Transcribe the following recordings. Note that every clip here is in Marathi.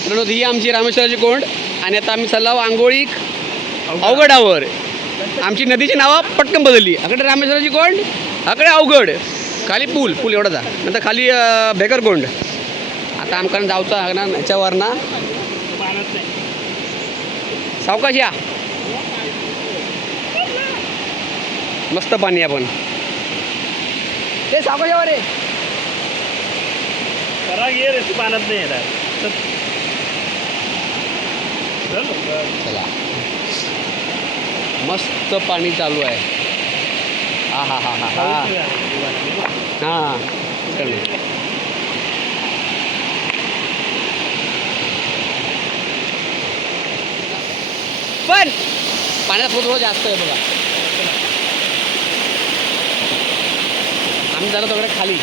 मित्रांनो ही आमची रामेश्वराची कोंड आणि आता आम्ही चाललो आहोत आंघोळी अवघडावर आमची नदीची नावं पटकन बदलली. अकडे रामेश्वराची कोंड अकडे अवघड. खाली पूल पूल एवढाच आहे नंतर खाली भेकर कोंड. आता आमकां जावचं ना याच्यावर ना सावकाश या. मस्त पाणी आहे पण. ते सावकाश यावर रे. पाण्यात नाही येणार. चला. मस्त पाणी चालू आहे. हा हा हा हा हा. हां. इकडनं. पण पाण्याचा फोटो जास्त आहे बघा. आम्ही झालो तिकडे खाली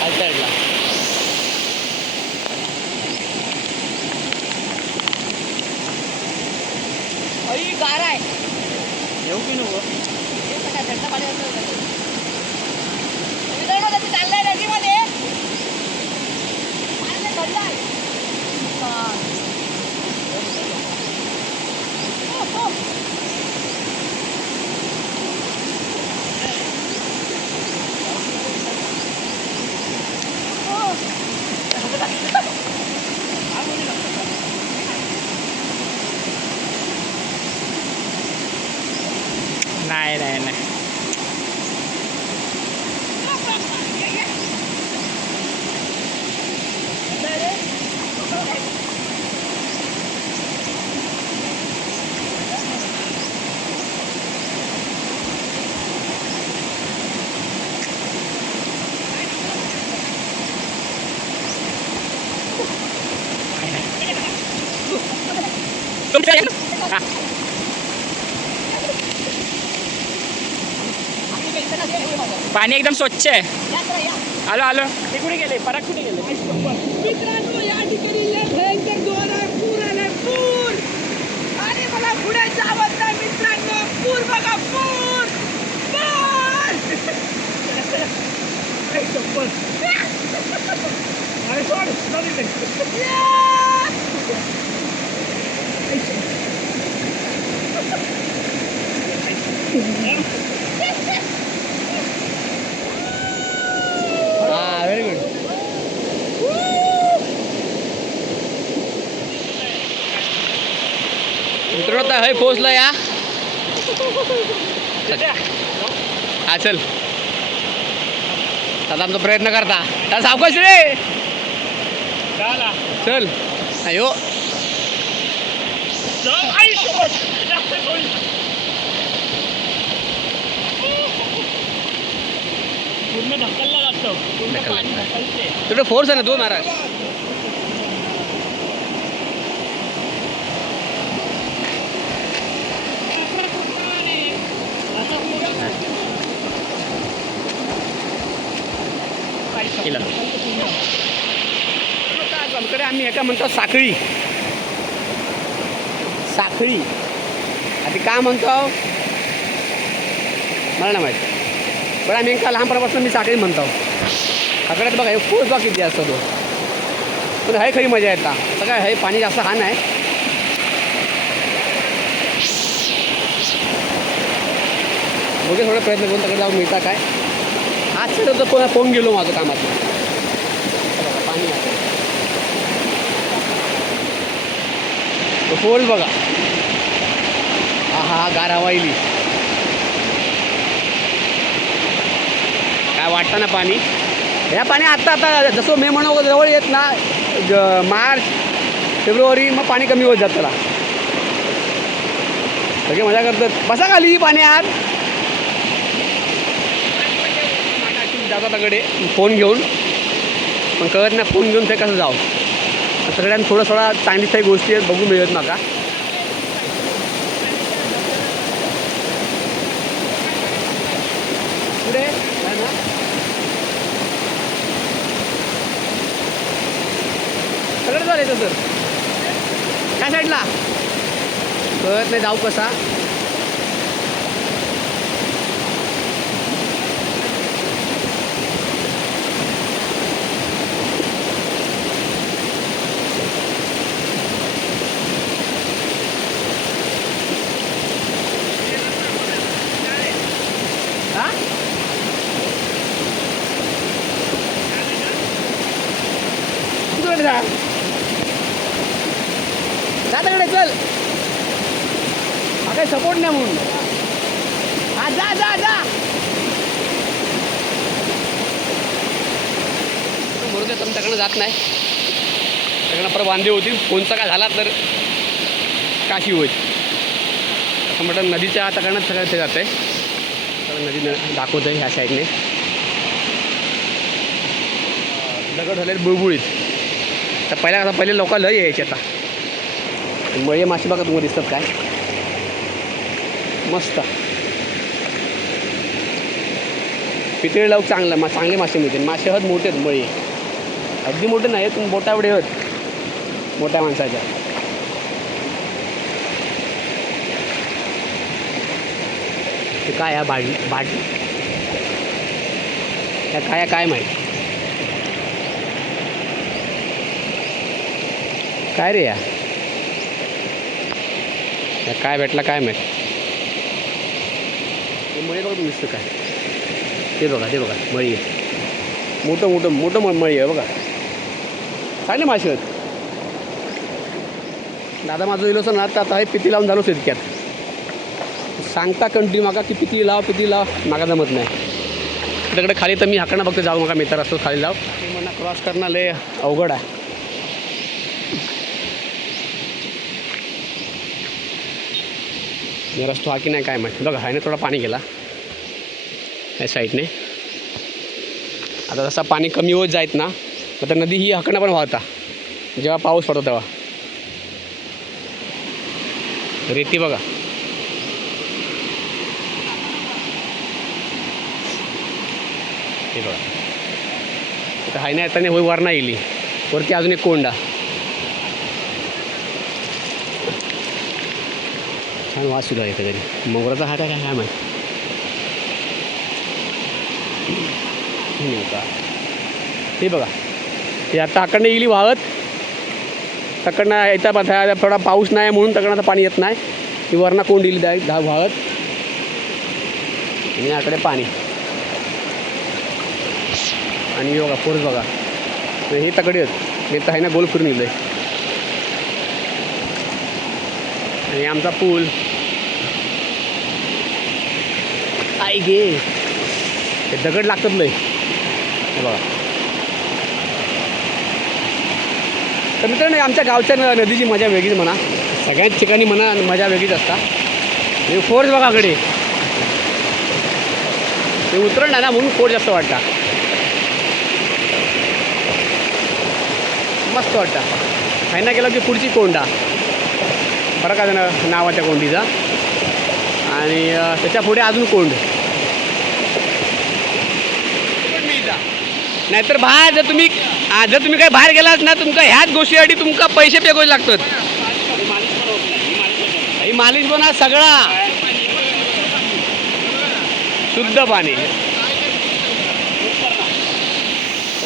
खाली साईडला నువ్వు पाणी एकदम स्वच्छ आहे. आलो आलो. ते कुठे गेले? परत कुठे गेले मित्रांनो या ठिकाणी लय भयंकर जोर आहे पूर आलाय पूर आणि मला पुढे जावं नाही मित्रांनो पूर बघा पूर पूर अरे सोड सोड इथे. हां व्हेरी गुड आता हय पोहोचलं या हा चल. आता आमचा प्रयत्न करता. त्या सावकाश रे. चल. अयो. पूर्ण ढकलला जातो. पूर्ण ढकलला. पाणी ढकलते तुझं फोर्स आहे ना तो महाराज केलं. आता आमकडे आम्ही एका म्हणतो साखळी. साखळी. आता का म्हणतो? मला नाही माहीत. पण आम्ही एका लहानपणापासून मी साखळी म्हणतो. सगळ्यात बघा हे फोर्स बघ किती असतो तो. पण हे खरी मजा येतात सगळं हे पाणी जास्त हान आहे बघे थोडा प्रयत्न करून तिकडे जाऊन मिळता काय. आज तर कोणा फोन गेलो माझं कामात पाणी आहे. फोन बघा. हा हा गार हवाईली काय वाटतं ना पाणी? या पाणी आत्ता आता जसं मे महिना जवळ येत ना मार्च फेब्रुवारी मग पाणी कमी होत जात त्याला. सगळे मजा करतात. बसा खाली पाण्यात जाता तकडे फोन घेऊन. पण कळत नाही फोन घेऊन ते कसं जाऊ सगळ्यांना थोडं थोडा चांगली काही गोष्टी आहेत बघू मिळत नका ना? सगळं झालं सर. काय साईडला कळत नाही जाऊ कसा जा तिकडे चल हा काही सपोर्ट नाही म्हणून हा जा जा जा म्हणून ते तुमच्याकडनं जात नाही. त्याकडनं परत वांदे होतील. कोणचा काय झाला तर काशी होईल. असं म्हटलं नदीच्या तकडनं सगळं ते जात आहे तर नदी दाखवत आहे ह्या साईडने दगड झाले बुळबुळीत. तर पहिल्या आता पहिले लोक लय यायचे आता. मळे मासे बघा तुम्हाला दिसतात काय. मस्त. पितळी लावू चांगलं मा चांगले मासे मिळतील. मासे हत मोठे आहेत मळी अगदी मोठे नाही पण बोटा एवढे आहेत. मोठ्या माणसाच्या. ते काय ह्या भाजी भाजी? त्या काय काय माहीत? काय रे या? काय भेटला काय माहीत? ते मळी बघा तुम्ही दिसतं काय. ते बघा ते बघा मळी आहे. मोठं मोठं मोठं मळी आहे बघा. चांगले मासे आहेत दादा माझं दिलं असं ना तर आता हे पिती लावून झालोच इतक्यात सांगता कंटिन्यू मागा की पिती लाव पिती लाव मागा जमत नाही. तिकडे खाली तर मी हाकडं बघतो जाऊ नका मित्र असतो खाली जाऊ. म्हणा क्रॉस करणं लय अवघड आहे. मी रस्तो हा की नाही काय माहिती. बघा ह्याने थोडा पाणी गेला. या साईडने आता जसा पाणी कमी होत जायत ना आता नदी ही हकडनं पण वाहता. जेव्हा पाऊस पडतो तेव्हा. रेती बघा. हे बघा. इथं हाय नाही येताना होई वरना येईल वरती अजून एक कोंडा. छान वास सुद्धा आहे तरी मोगराचा हा काय काय माहिती? का हे बघा. हे आता आकडनं येईल वाहत तकडनं येता पाथा थोडा पाऊस नाही म्हणून तकडनं पाणी येत नाही. ही वरना कोंड येईल डायरेक्ट धा वाहत आणि याकडे पाणी. आणि बघा फोर्स बघा. हे तकडे आहेत. हे तर आहे ना गोल फिरून येईल आणि आमचा पूल. आई गे. हे दगड लागतात लय. बघा. तर मित्रांनो आमच्या गावच्या न- नदीची मजा वेगळीच म्हणा. सगळ्याच ठिकाणी म्हणा मजा वेगळीच असता. हे फोर्स बघा कडे ते उतरण ना म्हणून फोर्स जास्त वाटता. मस्त वाटतं. फायना गेलं की पुढची कोंडा. का आहे ना नावाच्या कोंडीचा. आणि त्याच्या पुढे अजून कोंड. नाहीतर बाहेर जर तुम्ही हा, जर तुम्ही काही बाहेर गेलात ना तुमका ह्याच गोष्टीसाठी तुमका पैसे पे लागतात. ही मालिश पण सगळा. शुद्ध पाणी.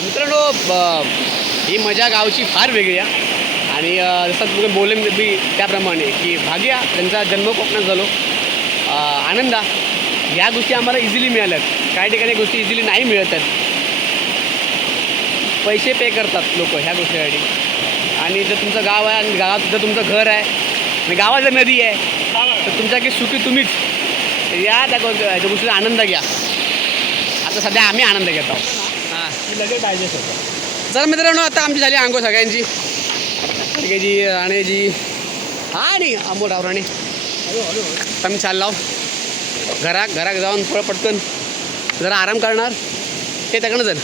मित्रांनो ब- ही मजा गावची फार वेगळी आहे. आणि जसं तुम्ही बोलेन मी त्याप्रमाणे की भाग्या त्यांचा जन्म कोकणात झालो आनंदा. ह्या गोष्टी आम्हाला इझिली मिळाल्यात. काही ठिकाणी गोष्टी इझिली नाही मिळत आहेत. पैसे पे करतात लोक ह्या गोष्टीसाठी. आणि जर तुमचं गाव आहे आणि गावात जर तुमचं घर आहे आणि गावात जर नदी आहे तर तुमच्या की सुखी तुम्हीच. या त्या गोष्टीचा आनंद घ्या. आता सध्या आम्ही आनंद घेत आहोत. हां. लगेच पाहिजे होतं मित्रांनो आता आमची झाली आंघोळ सगळ्यांची. जी राणेजी. हा आणि आंबो राणे आम्ही मी चाललो घरा घरात जाऊन थोडं पटकन जरा आराम करणार. हे त्याकडनं जाईल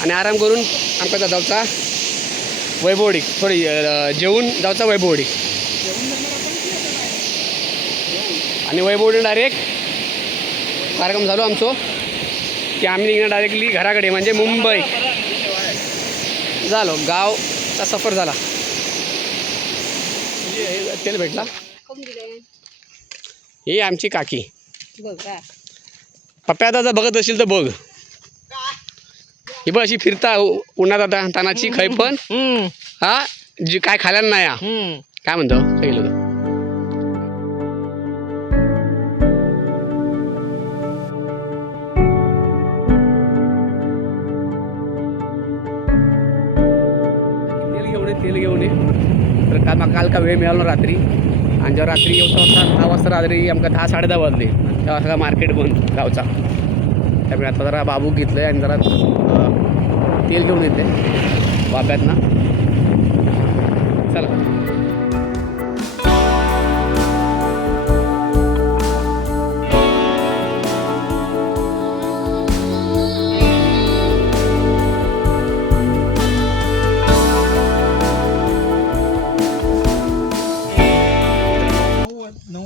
आणि आराम करून आमचा जाऊचा वैभवडी थोडी अं, जेवून जाऊचा वैभवडी आणि वैभवडी डायरेक्ट कार्यक्रम झालो आमचो. की आम्ही निघणार डायरेक्टली घराकडे म्हणजे मुंबई. झालो. गावचा सफर झाला. तेल भेटला. ही आमची काकी. पप्प्या आता जर बघत असेल तर बघ. ही बघ अशी फिरता उन्हात आता तानाची खै पण. हा? जी काय खायला नाही हा. काय म्हणतो? काय गेलो तेल घेऊन ये तेल घेऊन ये. तर काल म्हाका काल का वेळ मेळलो रात्री. आणि जेव्हा रात्री येवता वता दहा वाजता रात्री आमकां धा साडे दहा वाजले. तेव्हा सगळं मार्केट बंद गावचा. त्यामुळे आता जरा बाबू घेतलं आणि जरा तेल घेऊन येते. वाब्यात ना चला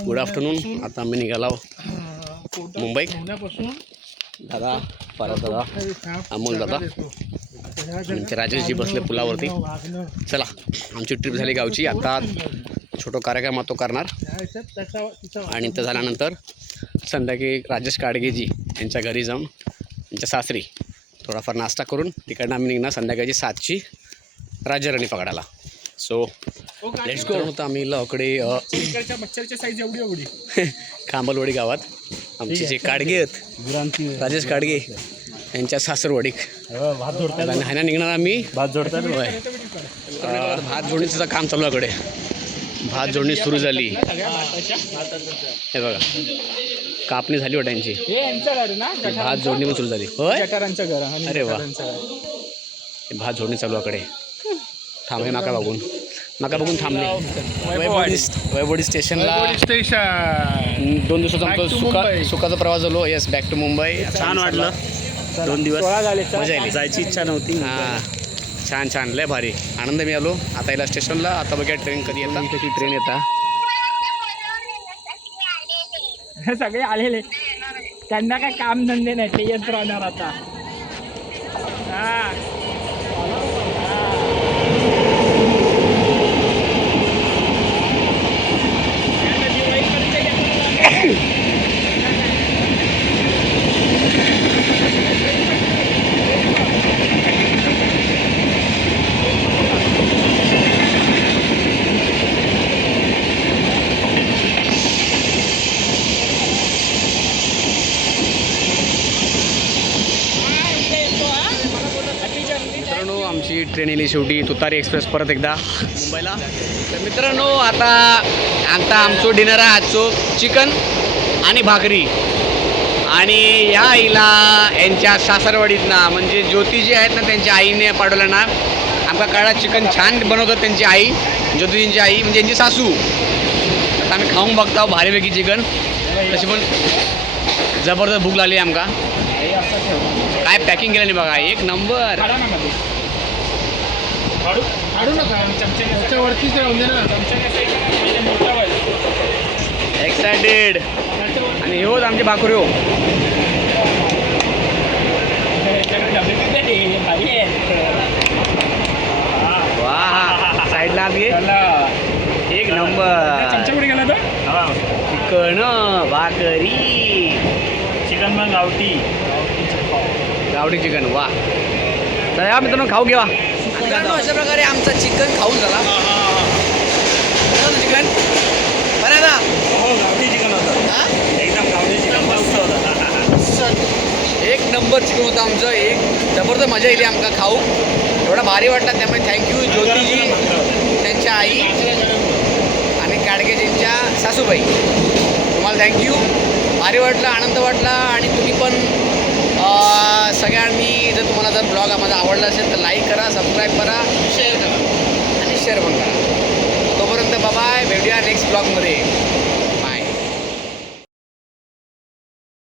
गुड आफ्टरनून आता आम्ही निघालो. मुंबई. दादा परत दादा अमोल दादा. ते राजेशजी बसले पुलावरती. चला आमची ट्रिप झाली गावची. आता छोटो कार्यक्रम तो करणार. आणि ते झाल्यानंतर संध्याकाळी राजेश काडगेजी यांच्या घरी जाऊन यांच्या सासरी थोडाफार नाश्ता करून तिकडनं आम्ही निघणार संध्याकाळची सातची राज्यराणी पकडायला. सो लेट्स गो होतं आम्ही लवकडे अ, इकडच्या मच्छरची साईज एवढी एवढी. खांबलवाडी गावात. आमचे जे काडगे आहेत राजेश काडगे यांच्या सासरवाडीक आणि ह्याना निघणार आम्ही. भात जोडतात होय. भात जोडणीचं काम चालू आहे. भात जोडणी सुरू झाली. हे बघा. कापणी झाली वाटत यांची. हे यांचं घर ना? भात जोडणी पण सुरू झाली. होय? अरे वा. भात जोडणी चालू आहे इकडे थांबले माका बघून. माका बघून थांबले वैभवडी वैभवडी स्टेशनला स्टेशन दोन दिवसाचा आमचा सुका. सुखाचा प्रवास झालो. येस बॅक टू मुंबई छान वाटलं. दोन दिवस. मजा आली. जायची इच्छा नव्हती. हां. छान छान. लय भारी. आनंद मिळालो. आता याला स्टेशनला आता बघा ट्रेन कधी येतात कशी ट्रेन येतात हे सगळे आलेले. त्यांना काय काम धंदे नाही. ते येत राहणार आता. हा. मित्रांनो आमची ट्रेन येली शेवटी तुतारी एक्सप्रेस परत एकदा मुंबईला. तर मित्रांनो आता आता आमचो डिनर आहे आजचं चिकन आणि भाकरी. आणि ह्या आईला यांच्या सासरवाडीत ना म्हणजे ज्योती जी आहेत ना त्यांच्या आईने पाठवलं ना आमका कळा चिकन छान बनवतात त्यांची आई ज्योतीजींची आई म्हणजे यांची सासू. आता आम्ही खाऊन बघतो भारीपैकी चिकन. तशी पण जबरदस्त भूक लागली आमका. काय पॅकिंग केलं नाही बघा एक नंबर. काढा. काढू नका चमचे वरतीच राहून दे ना चमचे कसं म्हणजे मोठा व्हायला एक्सायटेड आणि ह्योच आमचे भाकऱ्यो वा साईडला आम्ही. एक नंबर. चमचा कुठे गेला तो? चिकन भाकरी. चिकन मग गावठी. गावठी चिकन वा. या मित्रांनो खाऊ घ्या मित्रांनो अशा प्रकारे आमचा चिकन खाऊन झाला. चिकन? बरं ना? गावठी चिकन होतं एकदम गावठी चिकन मस्त एक नंबर चिकन होतं आमचं एक जबरदस्त मजा येईल आमका खाऊ. एवढा भारी वाटला त्यामुळे थँक्यू ज्योतिजी त्यांच्या आई आणि काडकेजींच्या सासूबाई. तुम्हाला थँक्यू भारी वाटलं आनंद वाटला आणि तुम्ही पण सगळ्यांनी जर तुम्हाला जर ब्लॉग माझा आवडला असेल तर लाईक करा सबस्क्राईब करा शेअर करा आणि शेअर पण करा. तोपर्यंत बाबाय भेटूया नेक्स्ट ब्लॉगमध्ये